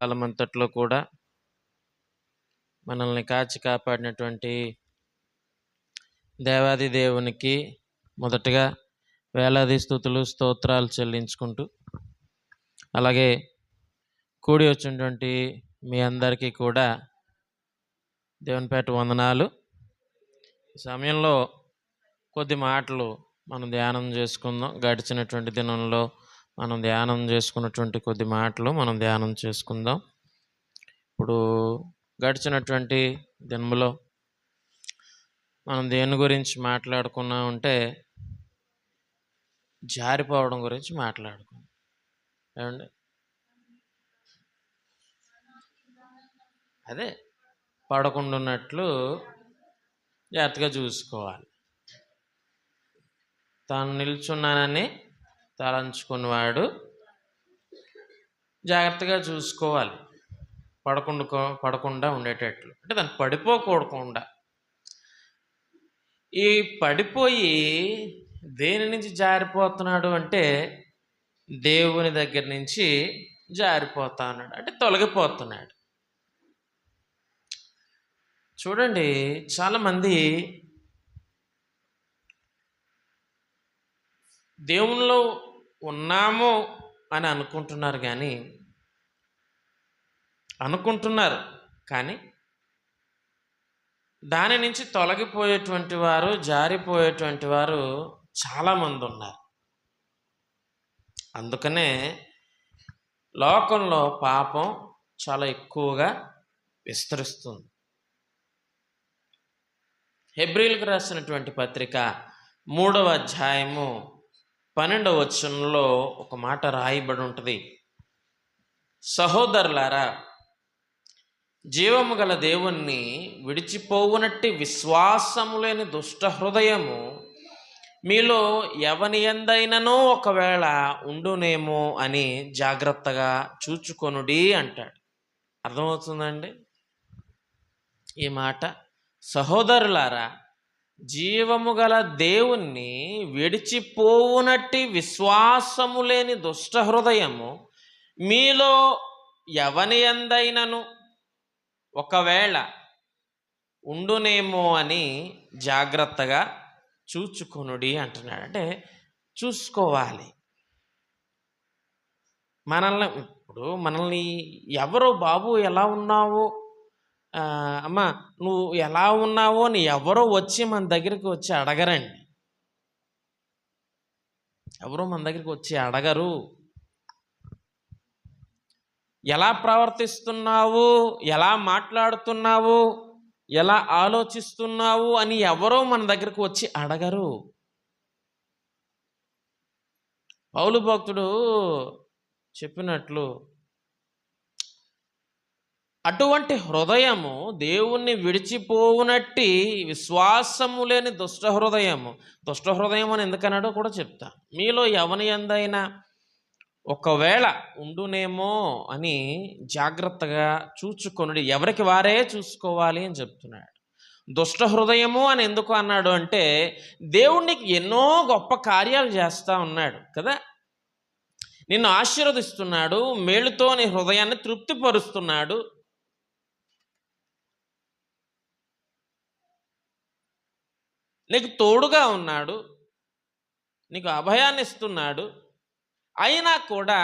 కాలమంతట్లో కూడా మనల్ని కాచి కాపాడినటువంటి దేవాది దేవునికి మొదటగా వేలాది స్తుతులు స్తోత్రాలు చెల్లించుకుంటూ, అలాగే కూడి వచ్చినటువంటి మీ అందరికీ కూడా దేవునిపేట వందనాలు. ఈ సమయంలో కొద్ది మాటలు మనం ధ్యానం చేసుకుందాం. గడిచినటువంటి దినంలో మనం ధ్యానం చేసుకున్నటువంటి కొద్ది మాటలు మనం ధ్యానం చేసుకుందాం. ఇప్పుడు గడిచినటువంటి దినంలో మనం దేని గురించి మాట్లాడుకున్నామంటే జారిపోవడం గురించి మాట్లాడుకున్నాం. ఏమండి? అదే పడకుండా ఉన్నట్లు జాగ్రత్తగా చూసుకోవాలి. తాను నిల్చున్నానని తలంచుకున్నవాడు జాగ్రత్తగా చూసుకోవాలి, పడకుండా ఉండేటట్లు. అంటే దాన్ని పడిపోకూడకుండా. ఈ పడిపోయి దేని నుంచి జారిపోతున్నాడు అంటే దేవుని దగ్గర నుంచి జారిపోతా ఉన్నాడు, అంటే తొలగిపోతున్నాడు. చూడండి, చాలామంది దేవునిలో ఉన్నాము అని అనుకుంటున్నారు కానీ దాని నుంచి తొలగిపోయేటువంటి వారు, జారిపోయేటువంటి వారు చాలామంది ఉన్నారు. అందుకనే లోకంలో పాపం చాలా ఎక్కువగా విస్తరిస్తుంది. హెబ్రీయులకు రాసినటువంటి పత్రిక 3వ అధ్యాయము 12వ వచనంలో ఒక మాట రాయబడి ఉంటుంది. సహోదరులారా, జీవము గల దేవుణ్ణి విడిచిపోవునట్టి విశ్వాసము లేని దుష్ట హృదయము మీలో ఎవని యందైనను ఒకవేళ ఉండునేమో అని జాగ్రత్తగా చూచుకొనుడి అంటాడు. అర్థమవుతుందండి ఈ మాట? సహోదరులారా, జీవము గల దేవుణ్ణి విడిచిపోవునట్టి విశ్వాసము లేని దుష్ట హృదయము మీలో ఎవని యందైనను ఒకవేళ ఉండునేమో అని జాగ్రత్తగా చూచుకొనుడి అంటున్నాడు. అంటే చూసుకోవాలి. మనల్ని ఎవరో బాబు ఎలా ఉన్నావు, అమ్మా నువ్వు ఎలా ఉన్నావో అని ఎవరో వచ్చి మన దగ్గరికి వచ్చి అడగరండి. ఎవరో మన దగ్గరికి వచ్చి అడగరు. ఎలా ప్రవర్తిస్తున్నావు, ఎలా మాట్లాడుతున్నావు, ఎలా ఆలోచిస్తున్నావు అని ఎవరో మన దగ్గరకు వచ్చి అడగరు. పౌలు భక్తుడు చెప్పినట్లు అటువంటి హృదయము, దేవుణ్ణి విడిచిపోవునట్టి విశ్వాసము లేని దుష్ట హృదయం అని ఎందుకన్నాడో కూడా చెప్తా. మీలో ఎవని యందైనా ఒకవేళ ఉండునేమో అని జాగ్రత్తగా చూచుకొనుడి. ఎవరికి వారే చూసుకోవాలి అని చెప్తున్నాడు. దుష్ట హృదయము అని ఎందుకు అన్నాడు అంటే దేవునికి ఎన్నో గొప్ప కార్యాలు చేస్తూ ఉన్నాడు కదా. నిన్ను ఆశీర్వదిస్తున్నాడు, మేలుతో నీ హృదయాన్ని తృప్తిపరుస్తున్నాడు. నీకు తోడుగా ఉన్నాడు, నీకు అభయాన్ని ఇస్తున్నాడు. అయినా కూడా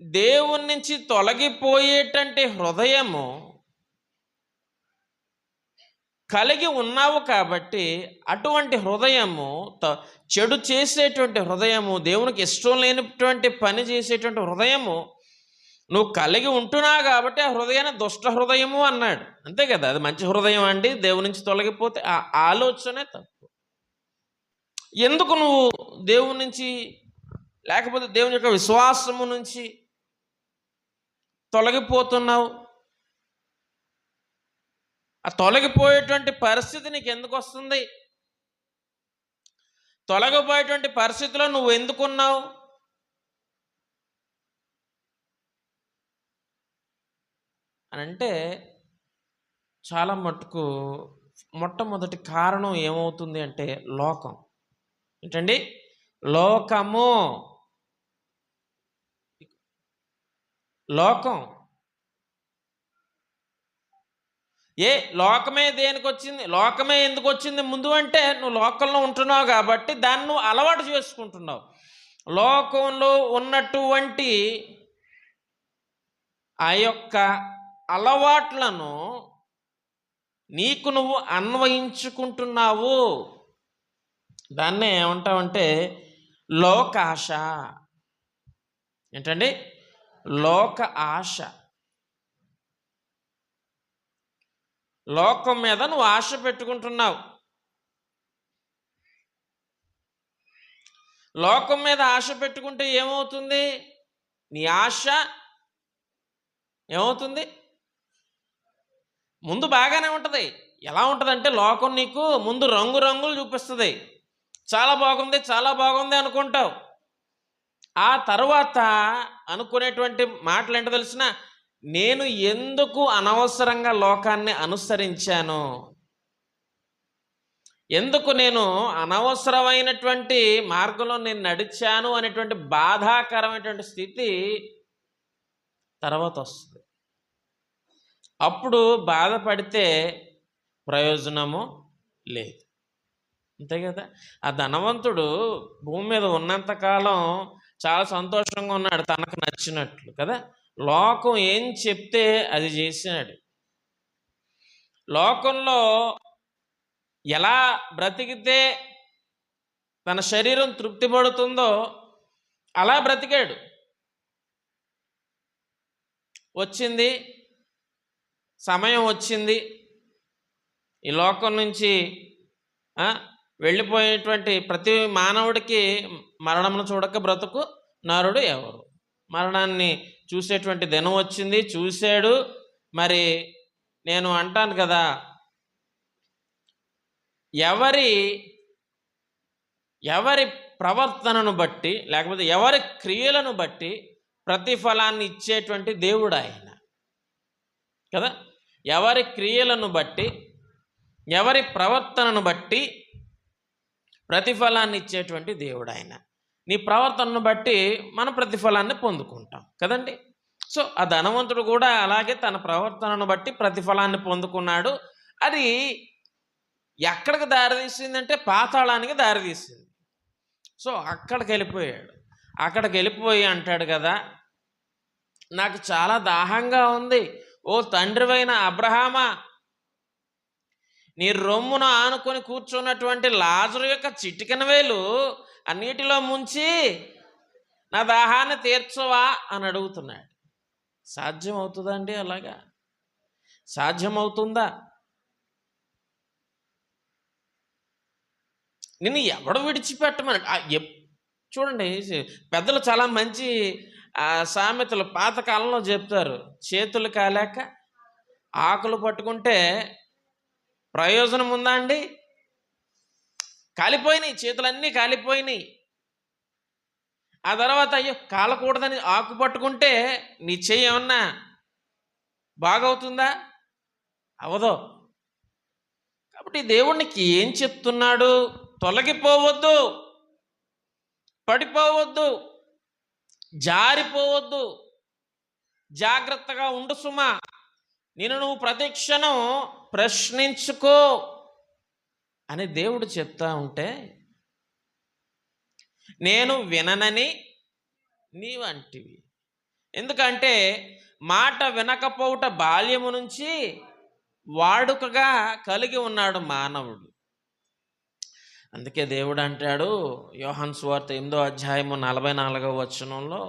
దేవుని నుంచి తొలగిపోయేటంటి హృదయము కలిగి ఉన్నావు కాబట్టి అటువంటి హృదయము, చెడు చేసేటువంటి హృదయము, దేవునికి ఇష్టం లేనటువంటి పని చేసేటువంటి హృదయము నువ్వు కలిగి ఉంటున్నావు కాబట్టి ఆ హృదయాన్ని దుష్ట హృదయము అన్నాడు. అంతే కదా. అది మంచి హృదయం అండి. దేవుని నుంచి తొలగిపోతే ఆ ఆలోచనే తప్పు. ఎందుకు నువ్వు దేవుని నుంచి, లేకపోతే దేవుని యొక్క విశ్వాసము నుంచి తొలగిపోతున్నావు? ఆ తొలగిపోయేటువంటి పరిస్థితి నీకు ఎందుకు వస్తుంది? తొలగిపోయేటువంటి పరిస్థితిలో నువ్వు ఎందుకున్నావు? అని అంటే చాలా మట్టుకు మొట్టమొదటి కారణం ఏమవుతుంది అంటే లోకం. ఏంటండి? లోకం. లోకమే దేనికి వచ్చింది, లోకమే ఎందుకు వచ్చింది ముందు అంటే నువ్వు లోకంలో ఉంటున్నావు కాబట్టి దాన్ని నువ్వు అలవాటు చేసుకుంటున్నావు. లోకంలో ఉన్నటువంటి ఆ యొక్క అలవాట్లను నీకు నువ్వు అన్వయించుకుంటున్నావు. దాన్నే ఏమంటావంటే లోకాశ. ఏంటండి? లోక ఆశ. లోకం మీద నువ్వు ఆశ పెట్టుకుంటున్నావు. లోకం మీద ఆశ పెట్టుకుంటే ఏమవుతుంది? నీ ఆశ ఏమవుతుంది? ముందు బాగానే ఉంటుంది. ఎలా ఉంటుందంటే లోకం నీకు ముందు రంగులు చూపిస్తుంది. చాలా బాగుంది, చాలా బాగుంది అనుకుంటావు. ఆ తర్వాత అనుకునేటువంటి మాటలు ఏంటో తెలిసిన, నేను ఎందుకు అనవసరంగా లోకాన్ని అనుసరించాను, ఎందుకు నేను అనవసరమైనటువంటి మార్గంలో నేను నడిచాను అనేటువంటి బాధాకరమైనటువంటి స్థితి తర్వాత వస్తుంది. అప్పుడు బాధపడితే ప్రయోజనము లేదు. అంతే కదా? ఆ ధనవంతుడు భూమి మీద ఉన్నంతకాలం చాలా సంతోషంగా ఉన్నాడు, తనకు నచ్చినట్లు కదా. లోకం ఏం చెప్తే అది చేశాడు. లోకంలో ఎలా బ్రతికితే తన శరీరం తృప్తి పడుతుందో అలా బ్రతికాడు. వచ్చింది సమయం, వచ్చింది ఈ లోకం నుంచి వెళ్ళిపోయేటువంటి ప్రతి మానవుడికి మరణమును చూడక బ్రతుకు నరుడు ఎవరు? మరణాన్ని చూసేటువంటి దినం వచ్చింది, చూశాడు. మరి నేను అంటాను కదా, ఎవరి ప్రవర్తనను బట్టి లేకపోతే ఎవరి క్రియలను బట్టి ప్రతిఫలాన్ని ఇచ్చేటువంటి దేవుడు ఆయన కదా. ఎవరి క్రియలను బట్టి, ఎవరి ప్రవర్తనను బట్టి ప్రతిఫలాన్ని ఇచ్చేటువంటి దేవుడు ఆయన. నీ ప్రవర్తనను బట్టి మన ప్రతిఫలాన్ని పొందుకుంటాం కదండి. సో ఆ ధనవంతుడు కూడా అలాగే తన ప్రవర్తనను బట్టి ప్రతిఫలాన్ని పొందుకున్నాడు. అది ఎక్కడికి దారితీసిందంటే పాతాళానికి దారితీసింది. సో అక్కడికి వెళ్ళిపోయాడు. అక్కడికి వెళ్ళిపోయి అంటాడు కదా, నాకు చాలా దాహంగా ఉంది, ఓ తండ్రివైన అబ్రహామా, నీ రొమ్మును ఆనుకొని కూర్చున్నటువంటి లాజరు యొక్క చిటికెన వేలు ఆ నీటిలో ముంచి నా దాహాన్ని తీర్చవా అని అడుగుతున్నాడు. సాధ్యం అవుతుందండి? అలాగా సాధ్యమవుతుందా? నిన్ను ఎవడు విడిచిపెట్టమని చూడండి, పెద్దలు చాలా మంచి సామెతలు పాతకాలంలో చెప్తారు. చేతులు కాలేక ఆకులు పట్టుకుంటే ప్రయోజనం ఉందా అండి? కాలిపోయినాయి, చేతులన్నీ కాలిపోయినాయి. ఆ తర్వాత అయ్యో కాలకూడదని ఆకు పట్టుకుంటే నీ చెయ్యి ఏమన్నా బాగవుతుందా? అవదో. కాబట్టి దేవునికి ఏం చెప్తున్నాడు? తొలగిపోవద్దు, పడిపోవద్దు, జారిపోవద్దు, జాగ్రత్తగా ఉండు సుమా, నేను నువ్వు ప్రతిక్షణం ప్రశ్నించుకో అని దేవుడు చెప్తా ఉంటే, నేను విననని నీవంటివి. ఎందుకంటే మాట వినకపోవుట బాల్యము నుంచి వాడుకగా కలిగి ఉన్నాడు మానవుడు. అందుకే దేవుడు అంటాడు యోహాను సువార్త 8వ అధ్యాయము 44వ వచనంలో,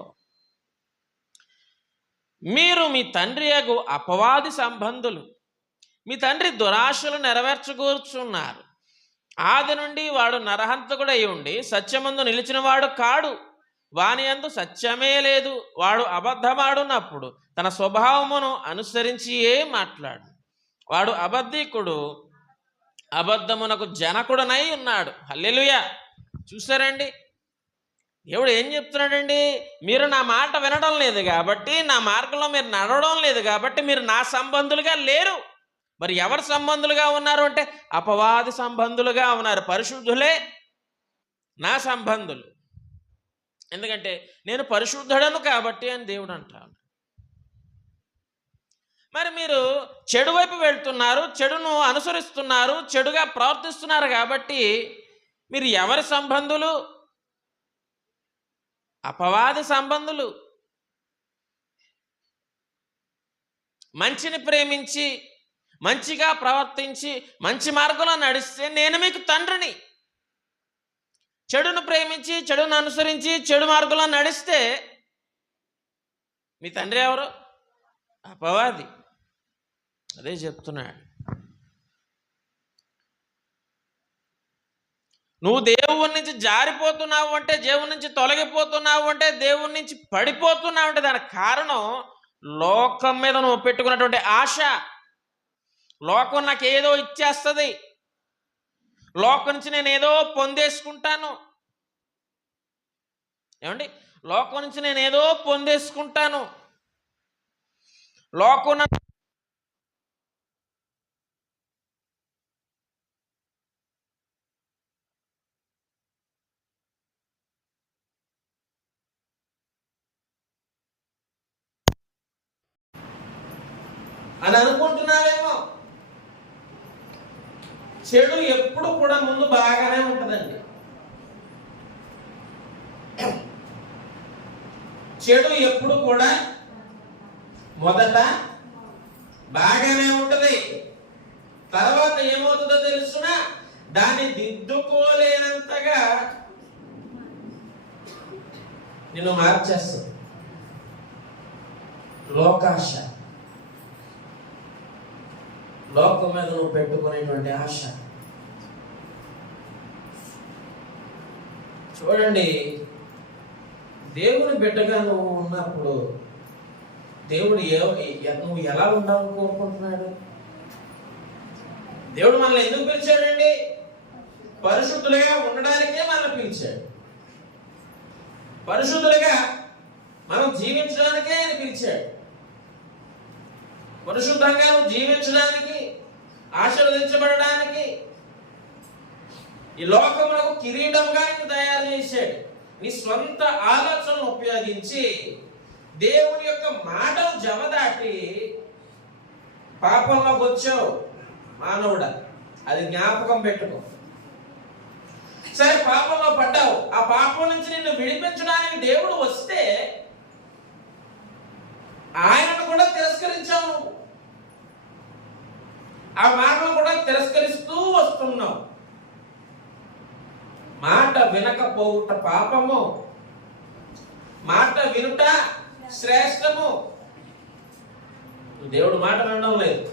మీరు మీ తండ్రి యగు అపవాది సంబంధులు, మీ తండ్రి దురాశలు నెరవేర్చకూర్చున్నారు. ఆది నుండి వాడు నరహంతకుడై ఉండి సత్యమందు నిలిచిన వాడు కాడు, వాని యందు సత్యమే లేదు. వాడు అబద్ధమాడునప్పుడు తన స్వభావమును అనుసరించి మాట్లాడు. వాడు అబద్ధికుడు, అబద్ధమునకు జనకుడనై ఉన్నాడు. హల్లెలూయా. చూసారండి, దేవుడు ఏం చెప్తున్నాడండి? మీరు నా మాట వినడం లేదు కాబట్టి, నా మార్గంలో మీరు నడవడం లేదు కాబట్టి మీరు నా సంబంధులుగా లేరు. మరి ఎవరి సంబంధులుగా ఉన్నారు అంటే అపవాది సంబంధులుగా ఉన్నారు. పరిశుద్ధులే నా సంబంధులు. ఎందుకంటే నేను పరిశుద్ధుడను కాబట్టి అని దేవుడు అంటాడు. మరి మీరు చెడు వైపు వెళ్తున్నారు, చెడును అనుసరిస్తున్నారు, చెడుగా ప్రవర్తిస్తున్నారు కాబట్టి మీరు ఎవరి సంబంధులు? అపవాది సంబంధులు. మంచిని ప్రేమించి మంచిగా ప్రవర్తించి మంచి మార్గంలో నడిస్తే నేను మీకు తండ్రిని. చెడును ప్రేమించి చెడును అనుసరించి చెడు మార్గంలో నడిస్తే మీ తండ్రి ఎవరు? అపవాది. అదే చెప్తున్నాడు. నువ్వు దేవుని నుంచి జారిపోతున్నావు అంటే, దేవుని నుంచి తొలగిపోతున్నావు అంటే, దేవుని నుంచి పడిపోతున్నావు అంటే దానికి కారణం లోకం మీద నువ్వు పెట్టుకున్నటువంటి ఆశ. లోకం నాకు ఏదో ఇచ్చేస్తుంది, లోకం నుంచి నేను ఏదో పొందేసుకుంటాను. ఏమండి? లోకం నుంచి నేను ఏదో పొందేసుకుంటాను. లోకం అని అనుకుంటున్నావేమో. చెడు ఎప్పుడు కూడా ముందు బాగానే ఉంటుందండి. చెడు ఎప్పుడు కూడా మొదట బాగానే ఉంటుంది. తర్వాత ఏమవుతుందో తెలుసునా? దాన్ని దిద్దుకోలేనంతగా నిన్ను మార్చేస్తుంది. లోకాశ, లోకం మీద నువ్వు పెట్టుకునేటువంటి ఆశ. చూడండి, దేవుని బిడ్డగా నువ్వు ఉన్నప్పుడు దేవుడు నువ్వు ఎలా ఉండాలని కోరుకుంటున్నాడు? దేవుడు మనల్ని ఎందుకు పిలిచాడండి? పరిశుద్ధులుగా ఉండడానికే మనల్ని పిలిచాడు. పరిశుద్ధులుగా మనం జీవించడానికే ఆయన పిలిచాడు. పరిశుద్ధంగా నువ్వు జీవించడానికి, ఆశీర్వదించబడడానికి, ఈ లోకములకు కిరీటంగా నీకు తయారు చేశాడు. నీ స్వంత ఆలోచనలు ఉపయోగించి దేవుని యొక్క మాటలు జవదాటి పాపంలోకి వచ్చావు మానవుడా. అది జ్ఞాపకం పెట్టుకో. సరే, పాపంలో పడ్డావు. ఆ పాపం నుంచి నిన్ను విడిపించడానికి దేవుడు వస్తే ఆయనను కూడా తిరస్కరించావు. ఆ మాటను కూడా తిరస్కరిస్తూ వస్తున్నావు. మాట వినకపోవుట పాపము, మాట వినుట శ్రేష్టము. దేవుడు మాట వినడం లేదు,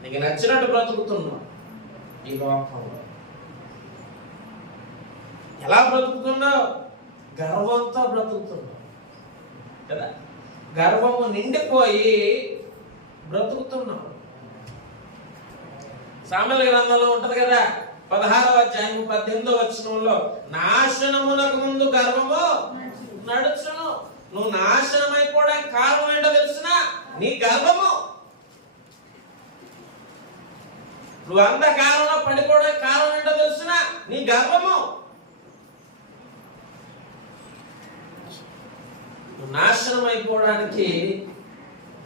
నీకు నచ్చినట్టు బ్రతుకుతున్నావు. ఈ లోకంలో ఎలా బ్రతుకుతున్నావు? గర్వంతో బ్రతుకుతున్నావు కదా. గర్వము నిండిపోయి బ్రతుకుతున్నావు. సామెతల గ్రంథంలో ఉంటది కదా, 16వ అధ్యాయం 18వ వచనంలో, నాశనమునకు ముందు గర్వము నడుచును. నువ్వు నాశనం అయిపోవడానికి కారణం ఏంటో తెలుసునా? నీ గర్వము. నువ్వు అంధకారంలో పడిపోవడానికి కారణం ఏంటో తెలుసునా? నీ గర్వము. నువ్వు నాశనం అయిపోవడానికి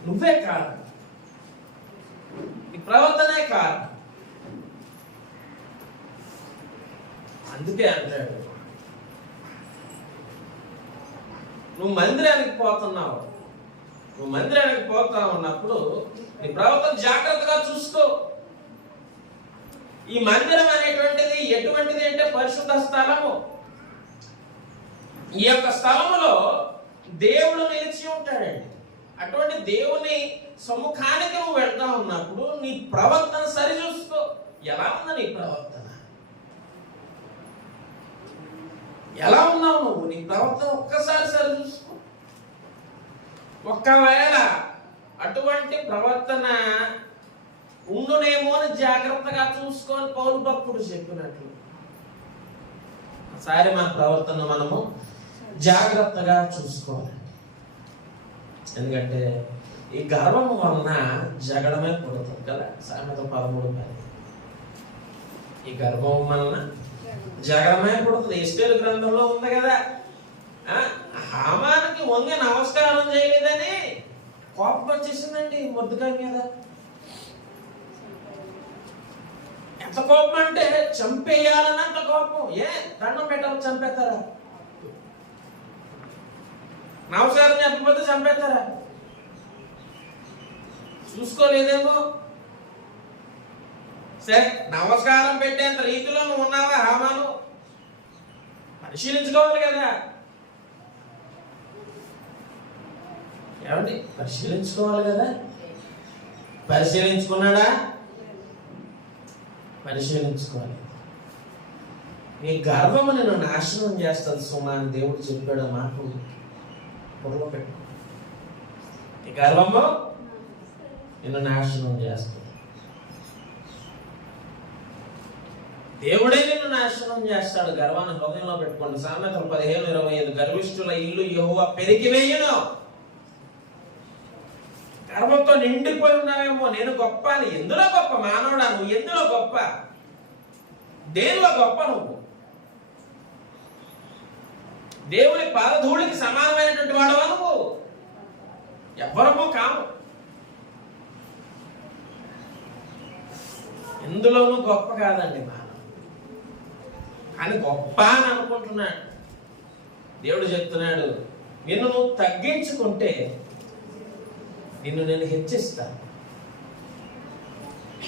నువ్వే కారణం, నీ ప్రవర్తనే కారణం. అందుకే అంటాడు, నువ్వు మందిరానికి పోతున్నావు. నువ్వు మందిరానికి పోతా ఉన్నప్పుడు నీ ప్రవర్తన జాగ్రత్తగా చూసుకో. ఈ మందిరం అనేటువంటిది ఎటువంటిది అంటే పరిశుద్ధ స్థలము. ఈ యొక్క స్థలములో దేవుడు నిలిచి ఉంటాడండి. అటువంటి దేవుని సముఖానికి నువ్వు వెళ్తా ఉన్నప్పుడు నీ ప్రవర్తన సరి చూసుకో. ఎలా ఉందా నీ ప్రవర్తన? ఎలా ఉన్నావు నువ్వు? నీ ప్రవర్తన ఒక్కసారి సరి చూసుకో. ఒక్కవేళ అటువంటి ప్రవర్తన ఉండునేమో అని జాగ్రత్తగా చూసుకొని పౌలు భక్తుడు చెప్పినట్లు ఒకసారి మన ప్రవర్తన మనము జాగ్రత్తగా చూసుకోవాలి. ఎందుకంటే ఈ గర్వం వలన జగడమే పుడుతుంది కదా. సామెత 13:10. ఈ గర్వం వలన జగడమే పుడుతుంది. ఎస్తేరు గ్రంథంలో ఉంది కదా, హామానుకి వంగి నమస్కారం చేయలేదని కోపం వచ్చేసిందండి మొర్దెకాయి మీద. ఎంత కోపం అంటే చంపేయాలన్నంత కోపం. దండం పెట్టాలి, చంపేస్తారా? నమస్కారం చెప్పకపోతే చంపేస్తారా? చూసుకోలేదేమో. సరే, నమస్కారం పెట్టేంత రీతిలో నువ్వు ఉన్నావా హామాను? పరిశీలించుకోవాలి కదా. ఏమండి, పరిశీలించుకోవాలి కదా. పరిశీలించుకున్నాడా? పరిశీలించుకోవాలి. నీ గర్వము నేను నాశనం చేస్తాను సుమా అని దేవుడు చెప్పాడు. ఆ మాట పొరలో పెట్టు. నీ గర్వము నిన్ను నాశనం చేస్తాడు. దేవుడే నిన్ను నాశనం చేస్తాడు. గర్వాన్ని హృదయంలో పెట్టుకోండి. సామెతలు 15:25. గర్విష్ఠుల ఇల్లు యెహోవా పెరికి వేయును. గర్వంతో నిండిపోయి ఉన్నావేమో. నేను గొప్ప అని. ఎందులో గొప్ప? మానవుడా నువ్వు? ఎందులో గొప్ప? దేనిలో గొప్ప నువ్వు? దేవుని పాదధూళికి సమానమైనటువంటి వాడవా నువ్వు? ఎవ్వరమో కాము. ఎందులోనూ గొప్ప కాదండి మానవుడు. అని గొప్ప అని అనుకుంటున్నాడు. దేవుడు చెప్తున్నాడు, నిన్ను నువ్వు తగ్గించుకుంటే నిన్ను నేను హెచ్చిస్తాను.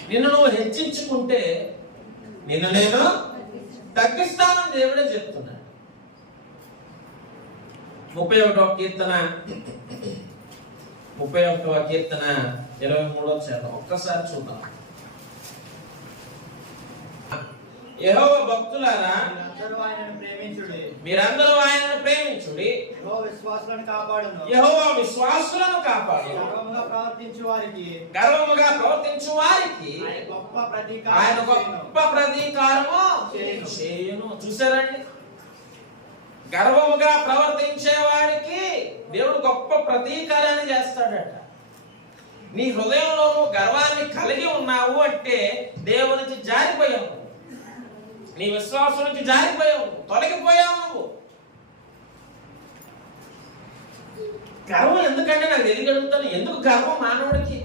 నిన్ను నువ్వు హెచ్చించుకుంటే నిన్ను నేను తగ్గిస్తానని దేవుడే చెప్తున్నాడు. 31వ కీర్తన 23వ ఒక్కసారి చూద్దాం. యెహోవా భక్తులారా, మీరందరూ ఆయనను ప్రేమించుడి. యెహోవా విశ్వాసులను కాపాడు. గర్వముగా ప్రవర్తించు వారికి ఆయన గొప్ప ప్రతీకారము చేయును. చూసారండి, గర్వముగా ప్రవర్తించే వాడికి దేవుడు గొప్ప ప్రతీకారాన్ని చేస్తాడట. నీ హృదయంలో నువ్వు గర్వాన్ని కలిగి ఉన్నావు అంటే దేవుని నుంచి జారిపోయావు. నీ విశ్వాసం నుంచి జారిపోయావు, తొలగిపోయావు నువ్వు. గర్వం ఎందుకంటే నాకు తెలియగలుగుతాను. ఎందుకు గర్వం మానవుడికి?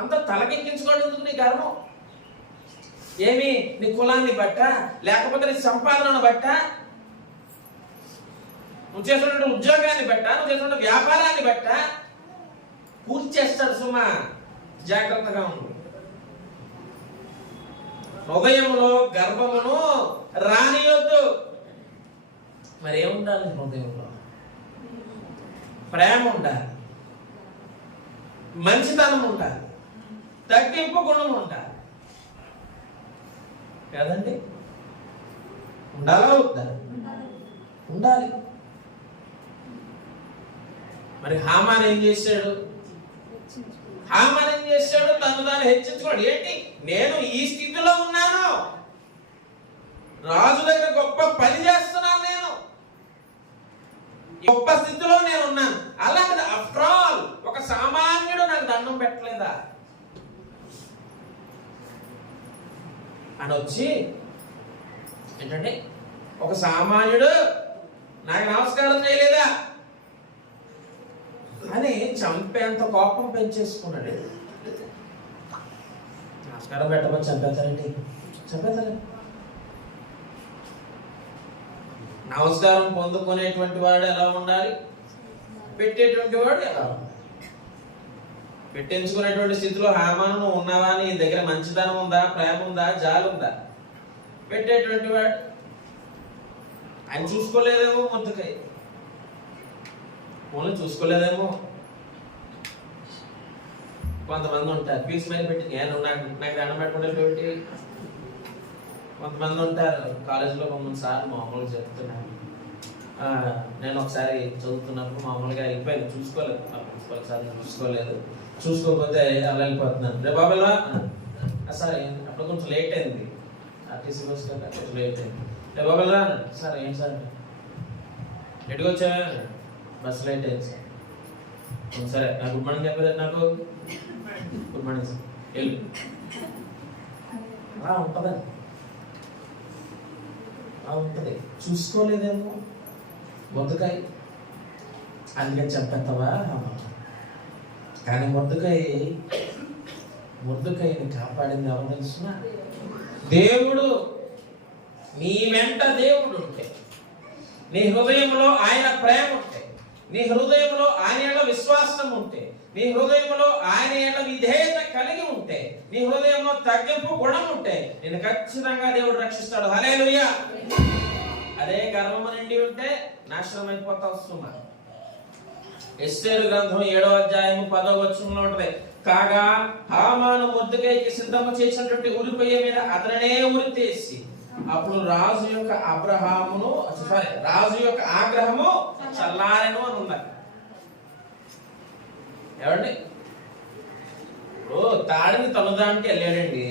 అంత తలకెక్కించుకోవడం ఎందుకు నీ గర్వం? ఏమి నీ కులాన్ని బట్ట, లేకపోతే నీ సంపాదనను బట్ట, నువ్వు చేస్తున్న ఉద్యోగాన్ని బట్ట, నువ్వు చేస్తున్న వ్యాపారాన్ని బట్ట పూర్తి చేస్తాడు సుమా. జాగ్రత్తగా ఉండు. హృదయంలో గర్వమును రానియొద్దు. మరి ఏముండాలి హృదయంలో? ప్రేమ ఉండాలి, మంచితనం ఉండాలి, తగ్గింపు గుణం ఉండాలి కదండి. ఉండాలా వద్దా? ఉండాలి. మరి హామాన్ ఏం చేశాడు? తను తాను హెచ్చించుకోండి. ఏంటి, నేను ఈ స్థితిలో ఉన్నాను, రాజు దగ్గర గొప్ప పని చేస్తున్నాను, నేను గొప్ప స్థితిలో నేను ఉన్నాను. అలాంటిది ఆఫ్టర్ ఆల్ ఒక సామాన్యుడు నాకు దండం పెట్టలేదా అని వచ్చి ఏంటంటే, ఒక సామాన్యుడు నాకు నమస్కారం చేయలేదా అని చంపేంత కోపం పెంచేసుకున్నాడు. నమస్కారం పెట్టమని చంపేస్తారండి? చంపేస్తారండి. నమస్కారం పొందుకునేటువంటి వాడు ఎలా ఉండాలి? పెట్టేటువంటి వాడు ఎలా ఉండాలి? పెట్టించుకునేటువంటి స్థితిలో హామాను నువ్వు ఉన్నావా? నీ దగ్గర మంచితనం ఉందా, ప్రేమ ఉందా, జాలి ఉందా? పెట్టేటువంటి వాడు ఆయన చూసుకోలేదేమో. మొద్దుకాయ ఫోన్లు చూసుకోలేదేమో. కొంతమంది ఉంటారు పీస్ మీద పెట్టి నేను నాకు దండం పెట్టుకునేటువంటి కొంతమంది ఉంటారు. కాలేజీలో మమ్మల్ని సార్ మామూలుగా చెప్తున్నాను. నేను ఒకసారి చదువుతున్నప్పుడు మామూలుగా వెళ్ళిపోయాను, చూసుకోలేదు. మా ప్రిన్సిపల్ సార్ చూసుకోలేదు. చూసుకోకపోతే అలా వెళ్ళిపోతున్నాను. రే బాబులా సార్ అప్పుడు కొంచెం లేట్ అయింది, ఆర్టీసీ బస్ కదా, కొంచెం లేట్ అయింది. రే బాబులా సార్ ఏంటి సార్ ఎటుకు వచ్చా? బస్ లేట్ అయింది సార్. సరే నాకు గుడ్ మార్నింగ్ చెప్పలేదు. నాకు గుడ్ మార్నింగ్ సార్ వెళ్ళి అలా ఉంటుందండి. అలా ఉంటుంది. చూసుకోలేదేమో మొద్దుకాయ, అందుకని చెప్పేస్తావా? కానీ మొర్దెకైని కాపాడింది ఎవరు తెలుసునా? దేవుడు. నీ వెంట దేవుడు ఉంటే, నీ హృదయంలో ఆయన ప్రేమ ఉంటే, నీ హృదయంలో ఆయన విశ్వాసం ఉంటే, నీ హృదయంలో ఆయన విధేయత కలిగి ఉంటే, నీ హృదయంలో తగ్గింపు గుణం ఉంటే నేను ఖచ్చితంగా దేవుడు రక్షిస్తాడు. హల్లెలూయా. అదే గర్వము నిండి ఉంటే నాశనం అయిపోతా వస్తున్నారు. ఎస్తేరు గ్రంథం 7వ అధ్యాయం 10వ వచనంలో ఉంటది, కాగా హామాను మొర్దెకైకి సిద్ధము చేసినటువంటి ఉరిపొయ్య మీద అతననే ఉరి తీసి అప్పుడు రాజు యొక్క ఆగ్రహము చల్లారెను అని ఉంది. ఏమండి, తాడిని తలదానికి వెళ్ళాడండి,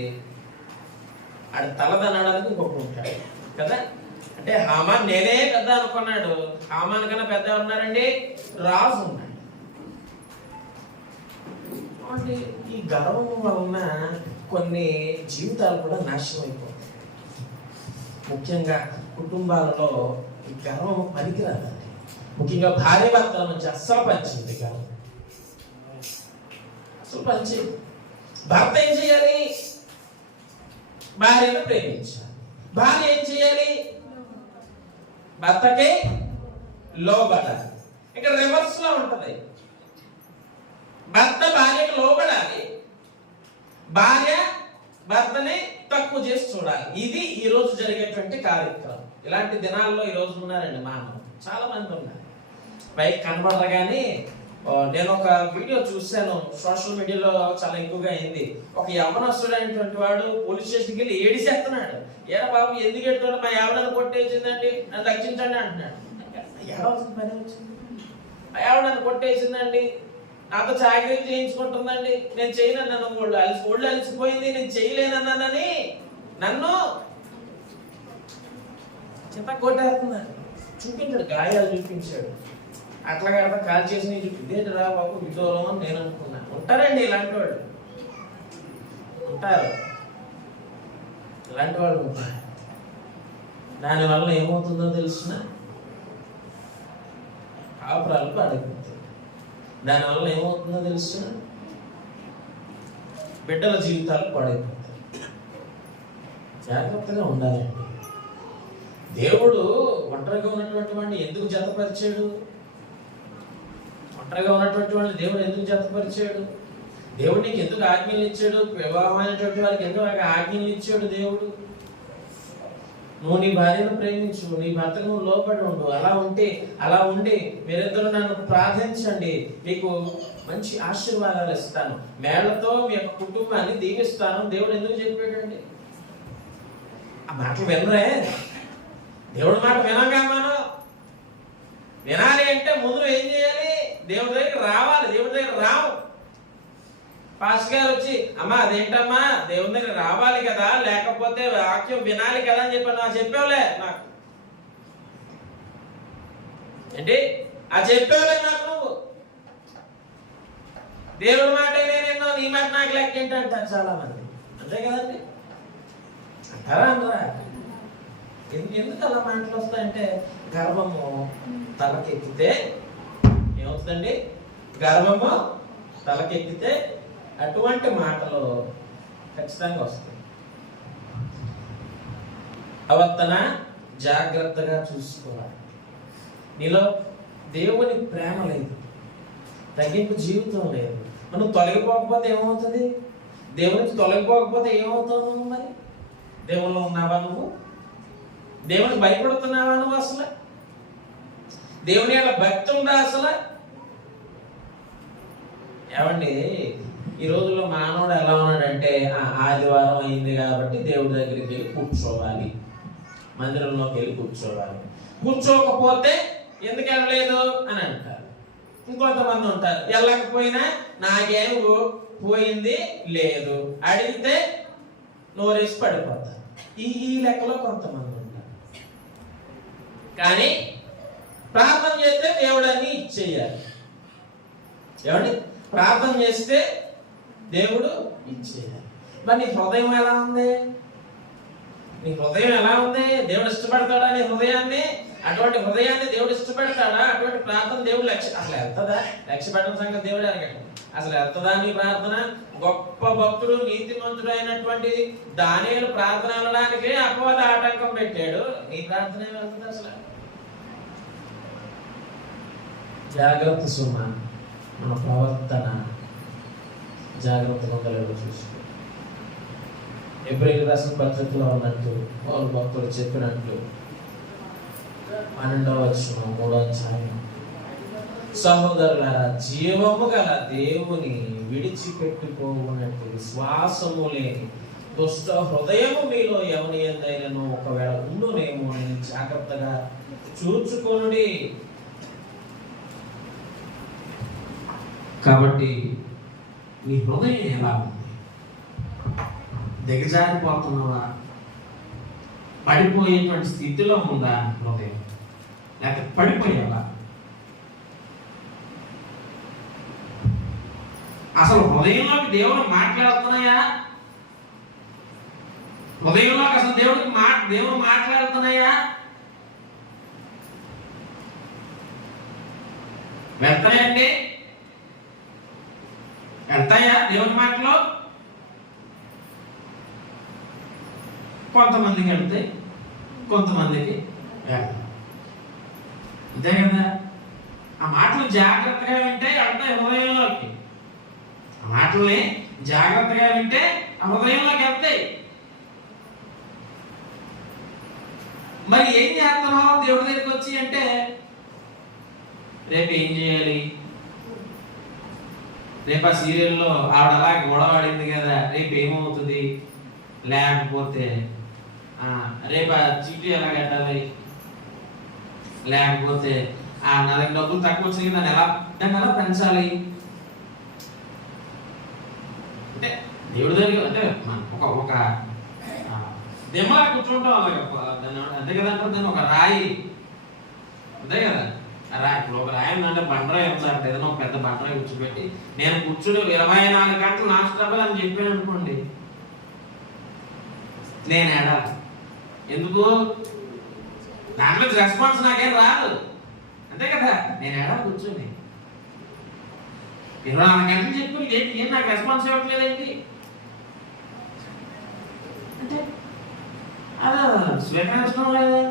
ఆడు తలదనడానికి ఇంకొకటి ఉంటాడు కదా. అంటే హామాన్ నేనే పెద్ద అనుకున్నాడు. హామాన్ కన్నా పెద్ద ఉన్నారండి, రాజు ఉన్నాడు. ఈ గర్వం వలన కొన్ని జీవితాలు కూడా నాశనం అయిపోతాయి. ముఖ్యంగా కుటుంబాలలో ఈ గర్వం పనికిరాదండి. ముఖ్యంగా భార్య భర్తల నుంచి అస్సలు పంచింది గర్వం, అసలు పంచింది. భర్త ఏం చేయాలి? భార్యను ప్రేమించాలి. భార్య ఏం చేయాలి? భర్తకి లోబడాలి. ఇక్కడ రివర్స్ లో ఉంటది. భర్త భార్యకు లోబడాలి, భార్య భర్తని తక్కువ చేసి చూడాలి. ఇది ఈ రోజు జరిగేటువంటి కార్యక్రమం. ఇలాంటి దినాల్లో ఈ రోజు ఉన్నారండి మానవులు, చాలా మంది ఉన్నారు. పైకి కనబడరు. కానీ నేను ఒక వీడియో చూశాను, సోషల్ మీడియాలో చాలా ఎక్కువగా అయింది. ఒక యవ్వనస్తుడు అయినటువంటి వాడు పోలీస్ స్టేషన్కి వెళ్ళి ఏడిసేస్తున్నాడు. ఏరా బాబు ఎందుకు ఎడుతున్నాడు? మా యావడని కొట్టేసిందండి, నన్ను రక్షించండి అంటున్నాడు. ఏడవలసిన పని వచ్చింది. యావడని కొట్టేసిందండి, నాతో చాకరీ చేయించుకుంటుందండి, నేను చేయను. నన్ను ఒళ్ళు అలిసిపోయింది, నేను చేయలేనన్నానని నన్ను చింత కొట్టేస్తున్నాడు. చూపించాడు, గాయాలు చూపించాడు. అట్లా కదా కాల్ చేసి ఇదేంటి రా బాబు విదూరం అని నేను అనుకున్నాను. ఉంటారండి ఇలాంటి వాళ్ళు, ఉంటారు ఇలాంటి వాళ్ళు ఉంటారు. దానివల్ల ఏమవుతుందో తెలుసిన కాపురాలు పాడైపోతాయి. దానివల్ల ఏమవుతుందో తెలుసిన బిడ్డల జీవితాలు పాడైపోతాయి. జాగ్రత్తగా ఉండాలండి. దేవుడు ఒంటరిగా ఉన్నటువంటి వాడిని ఎందుకు జతపరిచాడు? ఒంటరిగా ఉన్నటువంటి వాడిని దేవుడు ఎందుకు జతపరిచాడు? దేవుడు నీకు ఎందుకు ఆజ్ఞలు ఇచ్చాడు? వివాహమైనటువంటి వారికి ఎందుకు ఆజ్ఞలు ఇచ్చాడు దేవుడు? నువ్వు నీ భార్యను ప్రేమించు, నీ భర్తకు నువ్వు లోపడి ఉండు. అలా ఉండి మీరిద్దరు నన్ను ప్రార్థించండి, మీకు మంచి ఆశీర్వాదాలు ఇస్తాను, మేళ్లతో మీ యొక్క కుటుంబాన్ని దీవిస్తాను. దేవుడు ఎందుకు చెప్పాడండి? ఆ మాటలు వినరే? దేవుడి మాట వినంగా మనం వినాలి అంటే ముందు ఏం చేయాలి? దేవుడి దగ్గర రావాలి. దేవుడి దగ్గర రావు. పాస్టర్ గారు వచ్చి అమ్మా అదేంటమ్మా దేవుని దగ్గర రావాలి కదా, లేకపోతే వాక్యం వినాలి కదా అని చెప్పి నాకు చెప్పేవలే. నాకు ఏంటి ఆ చెప్పేవలే నాకు నువ్వు? దేవుడి మాట నేనేనో నీ మాట నాకు లెక్క ఏంటి అంటారు చాలా మంది. అంతే కదండి, అంటారా అందరా? ఎందుకు అలా మాటలు వస్తాయంటే గర్వము తలకెక్కితే ఏమవుతుందండి? గర్వము తలకెక్కితే అటువంటి మాటలు ఖచ్చితంగా వస్తాయి. ప్రవర్తన జాగ్రత్తగా చూసుకోవాలి. నీలో దేవుని ప్రేమ లేదు, తగ్గింపు జీవితం లేదు. మనం తొలగిపోకపోతే ఏమవుతుంది? దేవునికి తొలగిపోకపోతే ఏమవుతావు నువ్వు? మరి దేవుల్లో ఉన్నావా నువ్వు? దేవునికి భయపడుతున్నావా నువ్వు? అసలు దేవుని యొక్క భక్తి ఉందా అసలు? ఏమండి, ఈ రోజుల్లో మానవుడు ఎలా ఉన్నాడంటే ఆదివారం అయింది కాబట్టి దేవుడి దగ్గరికి వెళ్ళి కూర్చోవాలి, మందిరంలోకి వెళ్ళి కూర్చోవాలి. కూర్చోకపోతే ఎందుకు వెళ్ళలేదు అని అంటారు. ఇంకొంతమంది ఉంటారు, వెళ్ళకపోయినా నాకేం పోయింది లేదు, అడిగితే నోరేసి పడిపోతారు. ఈ లెక్కలో కొంతమంది ఉంటారు. కానీ ప్రార్థన చేస్తే దేవుడు అన్ని ఇచ్చేయాలి. ఏమండి, ప్రార్థన చేస్తే దేవుడు ఇచ్చేయాలి. మరి నీ హృదయం ఎలా ఉంది? నీ హృదయం ఎలా ఉంది? దేవుడు ఇష్టపడతాడా నీ హృదయాన్ని? అటువంటి హృదయాన్ని దేవుడు ఇష్టపడతాడా? అటువంటి ప్రార్థన దేవుడు అసలు వెళ్తుందా? లక్ష్య పెట్టడం సంగతి దేవుడు అడగటం. అసలు వెళ్తుందా నీ ప్రార్థన? గొప్ప భక్తుడు, నీతిమంతుడు అయినటువంటి దానియేలు ప్రార్థన అనడానికే అపవాద ఆటంకం పెట్టాడు. నీ ప్రార్థన వెళ్తుంది అసలు? జాగ్రత్త సుమా, మన ప్రవర్తన జాగ్రత్తగా ఉండలేదో చూసుకో. ఎబ్రేలు రాసిన పత్రికలో ఉన్నట్టు పౌలు భక్తుడు చెప్పినట్లు 12వ వచనం 3వ అధ్యాయం, సహోదరులారా, జీవము గల దేవుని విడిచిపెట్టుకోనట్టు విశ్వాసము లేని దుష్ట హృదయము మీలో ఎవని యందైనను ఒకవేళ ఉండునేమో అని జాగ్రత్తగా చూచుకోనుడి. కాబట్టి నీ హృదయం ఎలా ఉంది? దిగజారిపోతున్నావా? పడిపోయేటువంటి స్థితిలో ఉందా హృదయం? లేకపోతే పడిపోయావా? అసలు హృదయంలోకి దేవుడు మాట్లాడుతున్నాయా? హృదయంలోకి అసలు దేవుడు మాట్లాడుతున్నాయా? వెళ్తాయండి? వెళ్తాయా దేవుని మాటలో? కొంతమందికి వెళ్తాయి, కొంతమందికి వెళ్తాయి. అంతే కదా? ఆ మాటలు జాగ్రత్తగా వింటే వెళ్తాయి హృదయంలోకి. ఆ మాటల్ని జాగ్రత్తగా వింటే ఆ హృదయంలోకి వెళ్తాయి. మరి ఏం చేస్తున్నావు దేవుడి దగ్గరికి వచ్చి అంటే, రేపు ఏం చేయాలి? రేపు ఆ సీరియల్లో ఆవిడ అలా గొడవాడింది కదా, రేపు ఏమవుతుంది? లేకపోతే రేపు ఆ చీటీ ఎలా కట్టాలి? లేకపోతే నా దగ్గర డబ్బులు తక్కువ వచ్చినాయి, దాన్ని ఎలా పెంచాలి? అంటే దేవుడి దగ్గర అంటే ఒక దిమ్మలా కూర్చుంటాం. అంతే కదా అంటే దాన్ని ఒక రాయి, అంతే కదా? ఇప్పుడు ఒక రాయి అంటే బండరాయి ఎంత ఏదైనా ఒక పెద్ద బండరాయి కూర్చోబెట్టి నేను కూర్చుని 24 గంటలు నాన్ స్టాప్ అని చెప్పాను అనుకోండి, నేను ఏడాలి. ఎందుకు? దాంట్లో రెస్పాన్స్ నాకేం రాదు, అంతే కదా? నేను ఏడాలి కూర్చొని 24 గంటలు చెప్పి ఏం నాకు రెస్పాన్స్ ఇవ్వట్లేదేంటి అంటే అదే స్వీకరించడం లేదా?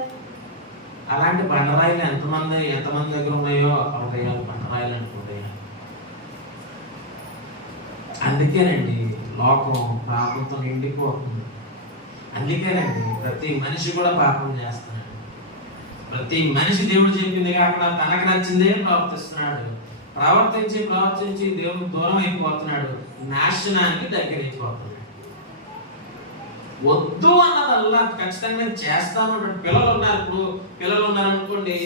అలాంటి బండరాయిలు ఎంతమంది దగ్గర ఉన్నాయో హృదయాలు బండరాయిలు అంటున్నాయి. అందుకేనండి లోకం పాపంతో నిండిపోతుంది. అందుకేనండి ప్రతి మనిషి కూడా పాపం చేస్తున్నాడు. ప్రతి మనిషి దేవుడు చెప్పింది కాకుండా తనకు నచ్చిందే ప్రవర్తించి దేవునికి దూరం అయిపోతున్నాడు, నాశనానికి దగ్గరైపోతున్నాడు. వద్దు అన్నదల్లా ఖచ్చితంగా చేస్తాను. పిల్లలు ఉన్నారు, ఇప్పుడు పిల్లలు ఉన్నారు అనుకోండి,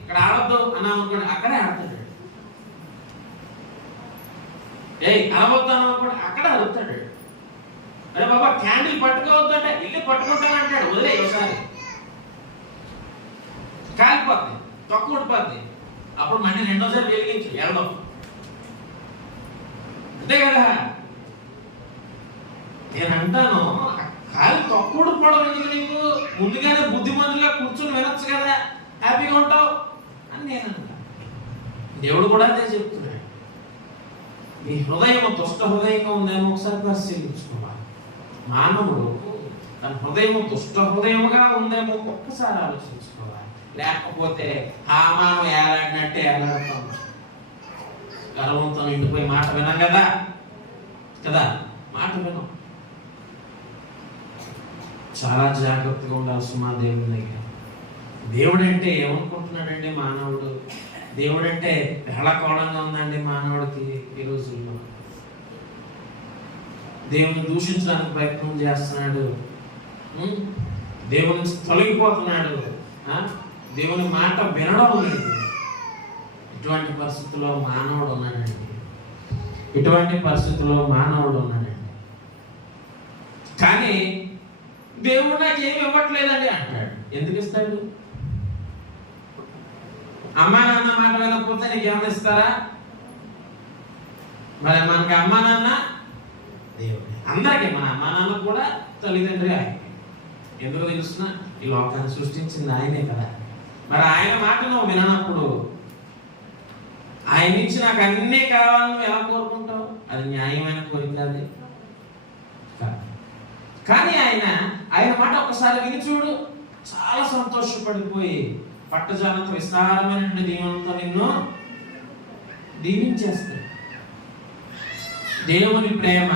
ఇక్కడ ఆడద్దు అన్నాం అనుకోండి, అక్కడే ఆడతాడు. అలవద్దాను అనుకోండి, అక్కడే అడుగుతాడు. అరే బాబా క్యాండిల్ పట్టుకోవద్దు అంటే ఇల్లు పట్టుకుంటాను అంటాడు. వదిలే ఒకసారి కాలిపోద్ది, తక్కువ ఉడిపోద్ది, అప్పుడు మళ్ళీ రెండోసారి వెలిగించు వెళ్దాం, అంతే కదా? నేను అంటాను, కాలు తక్కువ ఉడిపోవడం ఎందుకు నీకు? ముందుగానే బుద్ధిమంతులుగా కూర్చొని వినొచ్చు కదా, హ్యాపీగా ఉంటావు అని నేను అంటా. దేవుడు కూడా అదే చెప్తున్నాడు. నీ హృదయం దుష్ట హృదయంగా ఉందేమో ఒకసారి పరిశీలించుకోవాలి. మానవుడు తన హృదయం దుష్ట హృదయముగా ఉందేమో ఒక్కసారి ఆలోచించుకోవాలి. లేకపోతే హామాను ఏలాడినట్టే ఏలాడతాం. గర్వంతో నిండిపోయి మాట వినం కదా, మాట వినం. చాలా జాగ్రత్తగా ఉండాల్సి మా దేవుడి దగ్గర. దేవుడు అంటే ఏమనుకుంటున్నాడండి మానవుడు? దేవుడు అంటే వేళకోళంగా ఉందండి మానవుడికి. ఈ రోజుల్లో దేవుని దూషించడానికి ప్రయత్నం చేస్తున్నాడు, దేవుని తొలగిపోతున్నాడు, దేవుని మాట వినడం లేదు. ఇటువంటి పరిస్థితుల్లో మానవుడు ఉన్నాడండి. కానీ దేవుడు నాకేమి ఇవ్వట్లేదండి అంటాడు. ఎందుకు ఇస్తాడు? అమ్మా నాన్న మాట వినకపోతే నీకు ఏమైనా ఇస్తారా? మరి మనకి అమ్మా నాన్న దేవుడే. అందరికీ మన అమ్మా నాన్న కూడా తల్లిదండ్రి ఆయన. ఎందుకు తెలుస్తున్నా? ఈ లోకాన్ని సృష్టించింది ఆయనే కదా. మరి ఆయన మాట నువ్వు విననప్పుడు, ఆయన నుంచి నాకు అన్నీ కావాలని నువ్వు ఎలా కోరుకుంటావు? అది న్యాయమైన కోరిక అది కాదు. కానీ ఆయన మాట ఒక్కసారి విని చూడు, చాలా సంతోషపడిపోయి పట్టజాలంత విస్తారమైనటువంటి దీవెనతో నిన్ను దీవించేస్తాడు. దేవుని ప్రేమ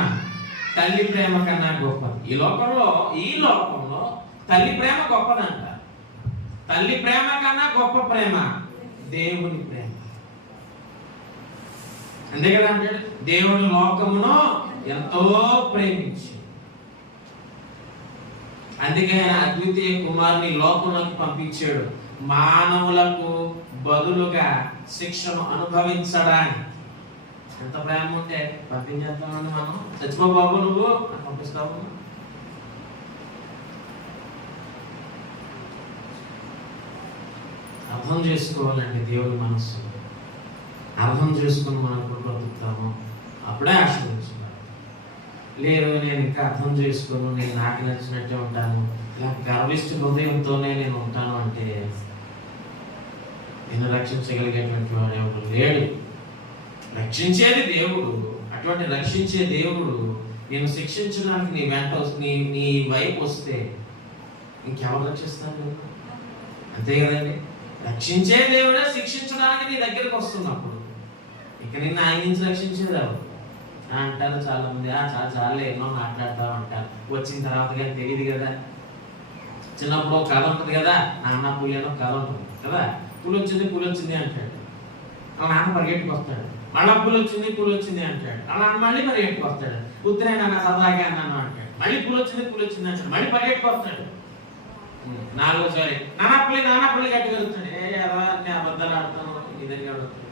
తల్లి ప్రేమ కన్నా గొప్పది. ఈ లోకంలో తల్లి ప్రేమ గొప్పదంట. తల్లి ప్రేమ కన్నా గొప్ప ప్రేమ దేవుని ప్రేమ. అంతే కదా అంటాడు, దేవుని లోకమును ఎంతో ప్రేమించి, అందుకే ఆయన అద్వితీయ కుమారుని లోకంలోకి పంపించాడు, మానవులకు బదులుగా శిక్షను అనుభవించడానికి. ఎంత ప్రేమ ఉంటే పంపించేస్తామండి మనం. చచ్చిపో బాబు నువ్వు పంపిస్తావు. అర్థం చేసుకోవాలండి దేవుని మనస్సు. అర్థం చేసుకుని మనం ఎప్పుడు బ్రతుకుతాము అప్పుడే ఆశీర్వదించుకుంటాం. లేదు నేను ఇంకా అర్థం చేసుకోను, నేను నాకు నచ్చినట్టే ఉంటాను, ఇలా గర్విష్ట హృదయంతోనే నేను ఉంటాను అంటే నేను రక్షించగలిగేటువంటి వాడు ఎవరు లేడు. రక్షించేది దేవుడు. అటువంటి రక్షించే దేవుడు నేను శిక్షించడానికి నీ వెంట నీ వైపు వస్తే ఇంకెవరు రక్షిస్తాను? అంతే కదండి. రక్షించే దేవుడే శిక్షించడానికి నీ దగ్గరికి వస్తున్నప్పుడు ఇక నిన్ను ఆయన నుంచి రక్షించేది ఎవరు అంటారు చాలా మంది. చాలా ఎన్నో మాట్లాడతావు అంటారు. వచ్చిన తర్వాత కానీ తెలియదు కదా. చిన్నప్పుడు కథ ఉంటుంది కదా, నాన్న పులి అనో కథ ఉంటుంది కదా. పులి వచ్చింది అంటాడు, వాళ్ళ నాన్న పరిగెట్టుకు వస్తాడు. మళ్ళా పులి వచ్చింది అంటాడు, వాళ్ళ నాన్న మళ్ళీ పరిగెట్టుకు వస్తాడు. ఉత్తరైనా సరదాగా అన్నాను అంటాడు, మళ్ళీ పులి వచ్చింది అంటాడు, మళ్ళీ పరిగెట్టుకు వస్తాడు. నాలుగోసారి నానా పులి గట్టి కలుగుతాడు. అన్ని అబద్ధాలు ఆడతాను నీ దగ్గర ఆడుతాడు.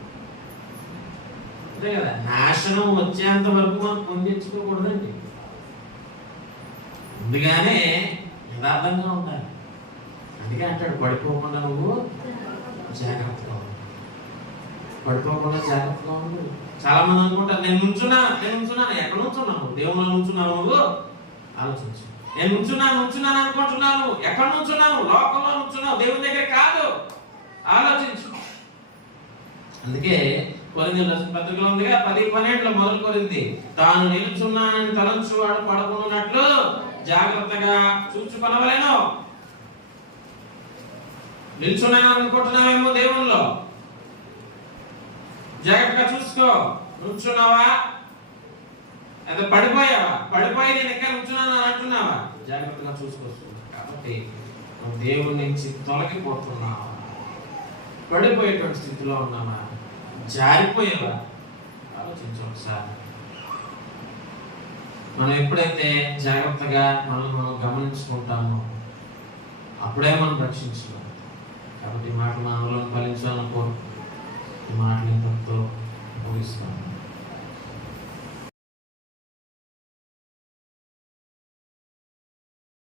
అంతే కదా. నాశనం వచ్చేంత వరకు మనం పొందించుకోకూడదండి. ముందుగానే యథార్థంగా ఉండాలి. అందుకే అంటాడు, పడిపోకుండా నువ్వు జాగ్రత్తగా ఉండు. పడిపోకుండా జాగ్రత్తగా ఉండు. చాలా మంది అనుకుంటారు నేను నుంచున్నాను. ఎక్కడ నుంచున్నావు? దేవుళ్ళు నుంచున్నావు. నువ్వు ఆలోచించు. నేను నుంచున్నాను అనుకుంటున్నాను. ఎక్కడ నుంచున్నాను? లోకంలో నుంచున్నావు, దేవుని దగ్గర కాదు. ఆలోచించు. అందుకే కొరింథీయుల పత్రికలో ఉందిగా 10:12 మొదలు కొరింది, తాను నిలుచున్నానని తలంచువాడు పడకున్నట్లు జాగ్రత్తగా చూచుకొనవలెను. నిల్చున్నాను అనుకుంటున్నావేమో దేవుల్లో, జాగ్రత్తగా చూసుకో. నుంచున్నావా? అదే పడిపోయావా? పడిపోయి నేను ఇంకా నుంచున్నాను అంటున్నావా? జాగ్రత్తగా చూసుకోవచ్చు. కాబట్టి నువ్వు దేవుడి నుంచి తొలగిపోతున్నావా? పడిపోయేటువంటి స్థితిలో ఉన్నావా? జారిపోయావా? ఆలోచించు ఒకసారి. మనం ఎప్పుడైతే జాగ్రత్తగా మనం గమనించుకుంటామో అప్పుడే మనం రక్షించుకోవాలి. కాబట్టి ఈ మాటలు మనలో ఫలించాలనుకో. ఈ మాటలు ఇంతతో ముగిస్తాను.